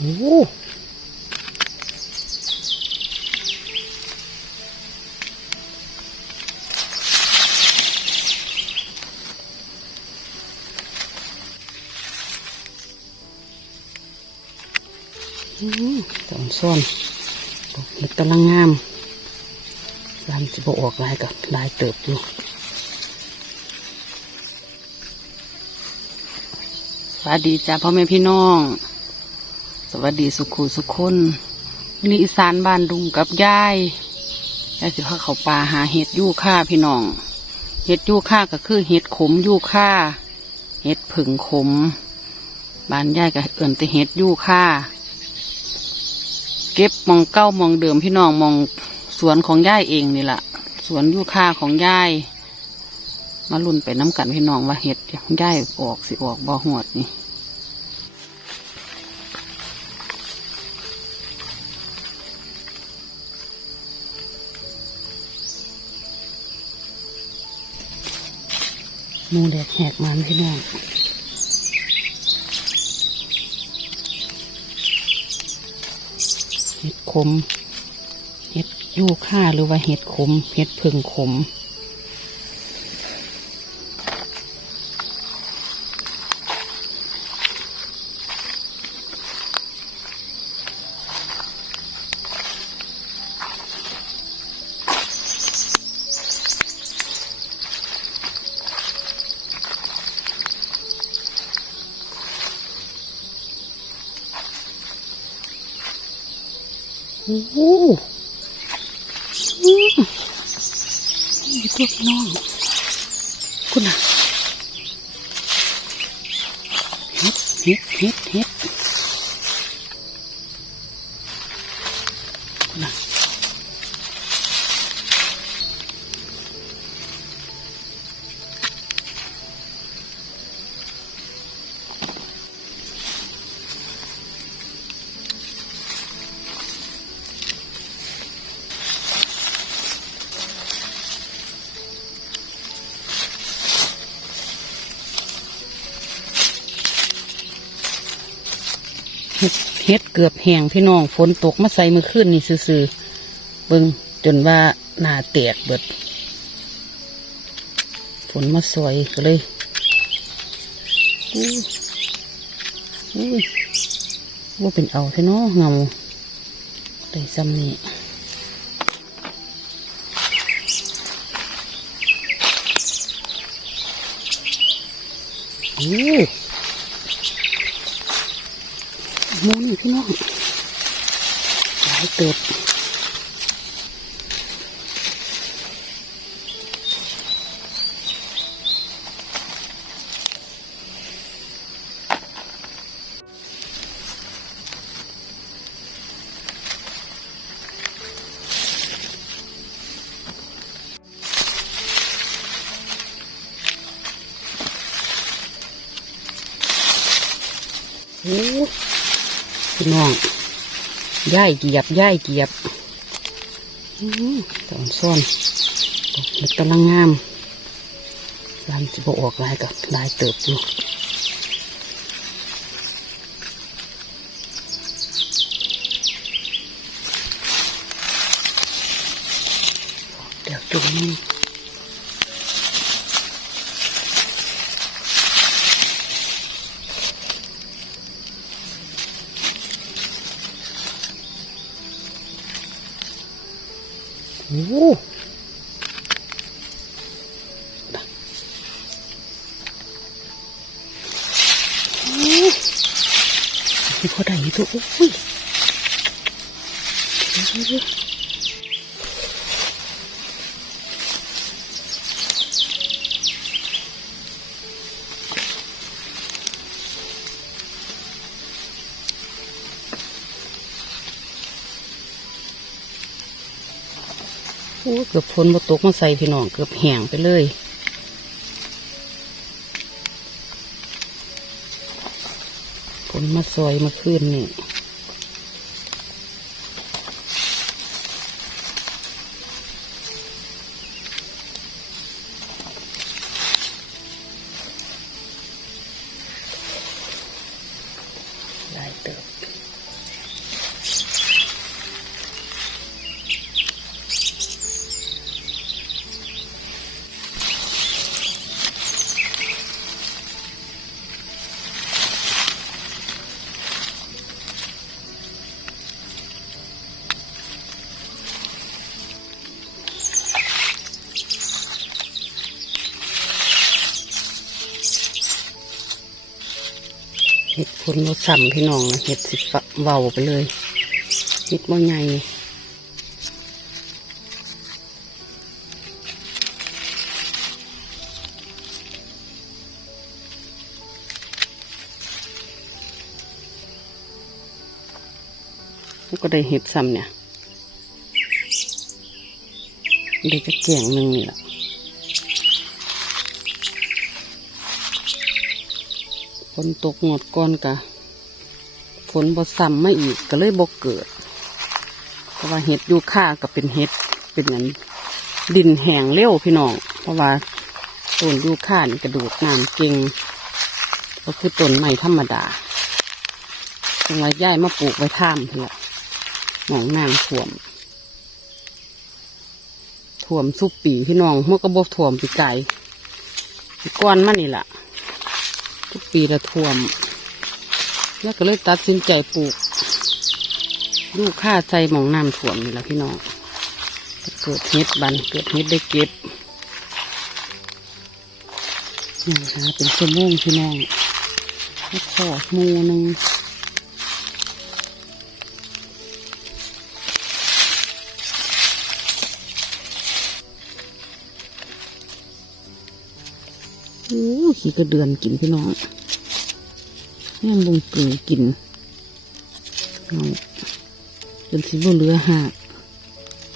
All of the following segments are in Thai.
โอ้มตอนซ่อนดอกเห็ดกำลังงามลำจะบออกลายกับลายเติบอยู่สวัสดีจ้าพ่อแม่พี่น้อง สวัสดีสุขุสุขคนวันนี่อีสานบ้านดุงกับยายยายสิพาเขาป่าหาเห็ดยู่ค่าพี่น้อง เห็ดยู่ค่าก็คือเห็ดขมยู่ค่า เห็ดผึ่งขม บ้านยายก็เอื่นแต่เห็ดยู่ค่า เก็บมองเก้ามองเดิมพี่น้องมองสวนของยายเองนี่แหละสวนยู่ค่าของยายมาลุ่นไปน้ำกันพี่น้องว่าเห็ดย่ายออกสิออกบ่อหวดนี่ มูแดดแหกมันพี่น้องเห็ดขม เห็ดยูค่าหรือว่าเห็ดขม เห็ดผึ่งขม โอ้โหอืมนี่ตัวกน้องคุณน่ะเฮ็ดเฮ็ดเฮ็ดเฮ็ด เฮ็ดเกือบแห้งพี่น้องฝนตกมาใส่มือขึ้นนี่ซื่อๆเบิ่งจนว่าหน้าแตกเบิด ฝนมาสวยก็เลยอู้อู้ว่าเป็นเอาแท้เนาะเงาได้ซ้ำนี่อู้ห มุนพี่น้องหลายเติบโอ้ พี่น้องย่ายเกียบย่ายเกียบอื้อตอนซ่อนดอกเห็ดกำลังงามลำจะบออกลายกับลายเติบอยู่เดี๋ยวจุ่มนี่ โอ้โหน่ะโอ้ยพอไเดี๋ยวเดี๋ยวเดี๋ยวโอ้ยเกือบฝนมาตกมาใส่พี่น้องเกือบแห้งไปเลยฝนมาซอยมาขึ้นนี่ ห็ดผลโมสัมพี่น้องนะเห็ดสิฟะเบาไปเลยเห็ดบ่ใหญ่ก็ได้เห็ดซ้ำเนี่ยได้จะแกงหนึ่งนี่แหละ นตกงวดก่อนกะฝนบ่ซ้ำมาอีกก็เลยบ่เกิดเพราะว่าเห็ดยูค่าก็เป็นเห็ดเป็นอย่างดินแห้งเร็วพี่น้อง เพราะว่าต้นยูค่านี่กระดูกน้ำเก่งก็คือต้นไม้ธรรมดาจังไรย้ายมาปลูกไว้ท่ามเพื่อหนองน้ำท่วมท่วมสุปปีพี่น้องเมื่อกระบอกท่วมปีไก่ก้อนมันนี่แหละ ทุกปีละท่วม แล้วก็เลยตัดสินใจปลูก ลูกข้าใจหมองน้ำท่วมนี่แหละพี่น้อง เกิดเฮ็ดบันเกิดเฮ็ดได้เก็บนี่นะคะเป็นชั่วโมงพี่น้องแล้วขอหมูหนึ่ง โอ้ขี้กระเดือนกินพี่น้องแม่งบงกึ่งกินเอาจนสิบเหลือหาก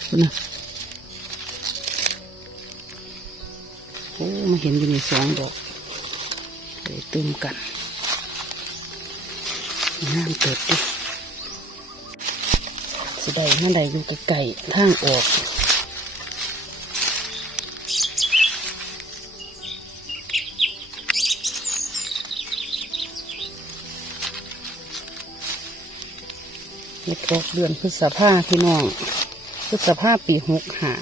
พุ่นะโอ้มาเห็นอยู่ในสองดอกเลยเติมกันน้ำเกิดดิสิได้นั่นใดอยู่ไกลๆทางออก เฮ็ดออกเดือนพฤษภาพี่น้อง พฤษภาปีหกหา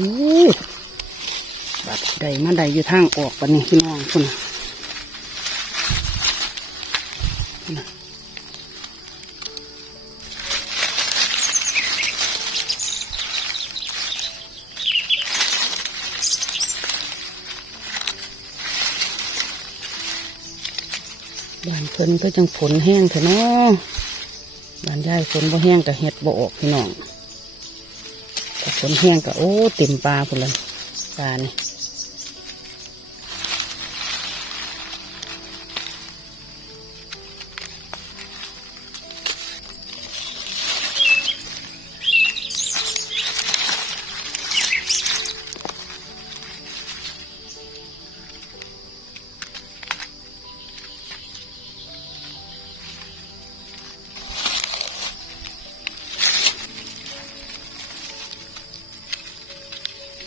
อู้บัดใดมาใดอยู่ทางออกปะนี่พี่น้องคุณน่ะพุ่นะบ้านเพิ่นก็จังฝนแห้งเถอะเนาะบ้านยายฝนบ่แห้งกับเห็ดบ่ออกพี่น้อง ฝนแห้งก็โอ้เต็มปลาพุ่นเลยปลานี่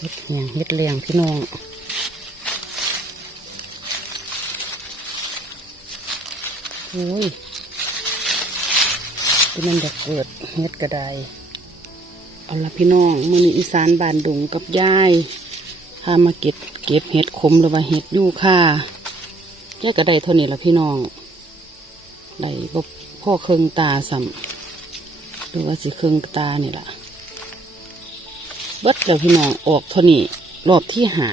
เฮ็ดแหงเฮ็ดเลียงพี่น้องโอ้ยที่มันจะเกิดเฮ็ดกระไดเอาละพี่น้องมือนี้อีสานบานดุงกับย่ายพามาเก็บเก็บเห็ดขมหรือว่าเห็ดยู่ค่าแค่กระไดเท่านี้ละพี่น้องได้บ่พ่อเครื่องตาสัมหรือว่าสิเครื่องตานี่ล่ะ เบิดแล้วพี่น้องออกเท่านี้รอบที่หา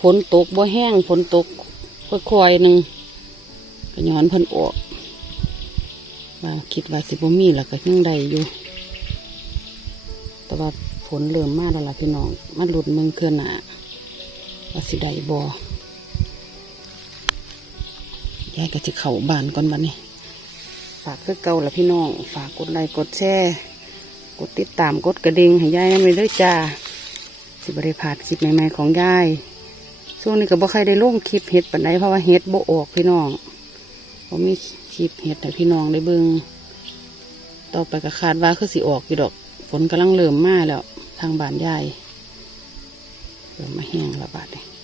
ฝนตกบ่แห้งฝนตกค่อยๆหนึ่งก็ย้อนเพิ่นออกว่าคิดว่าสิบ่มีแล้วก็ยังได้อยู่ แต่ว่าฝนเริ่มมาแล้วล่ะพี่น้องมาหลุดมืองเคลื่อนหนาว่าสิได้บ่ยายก็จะเข้าบ้านก่อนบัดนี้ ฝากคือเก่าละพี่น้อง ฝากกดไลค์กดแชร์ กดติดตามกดกระดิ่งให้ยายนั่นไปด้วยจ้า สิบริพาดคลิปใหม่ๆของยายช่วงนี้ก็บ่ใครได้ลงคลิปเห็ดปานใดเพราะว่าเห็ดบ่ออกพี่น้องบ่มีคลิปเห็ดให้พี่น้องได้เบิ่งต่อไปก็คาดว่าคือสิออกอยู่ดอก ฝนกำลังเริ่มมาแล้วทางบ้านยายเริ่มมาแห้งแล้วบาดนี้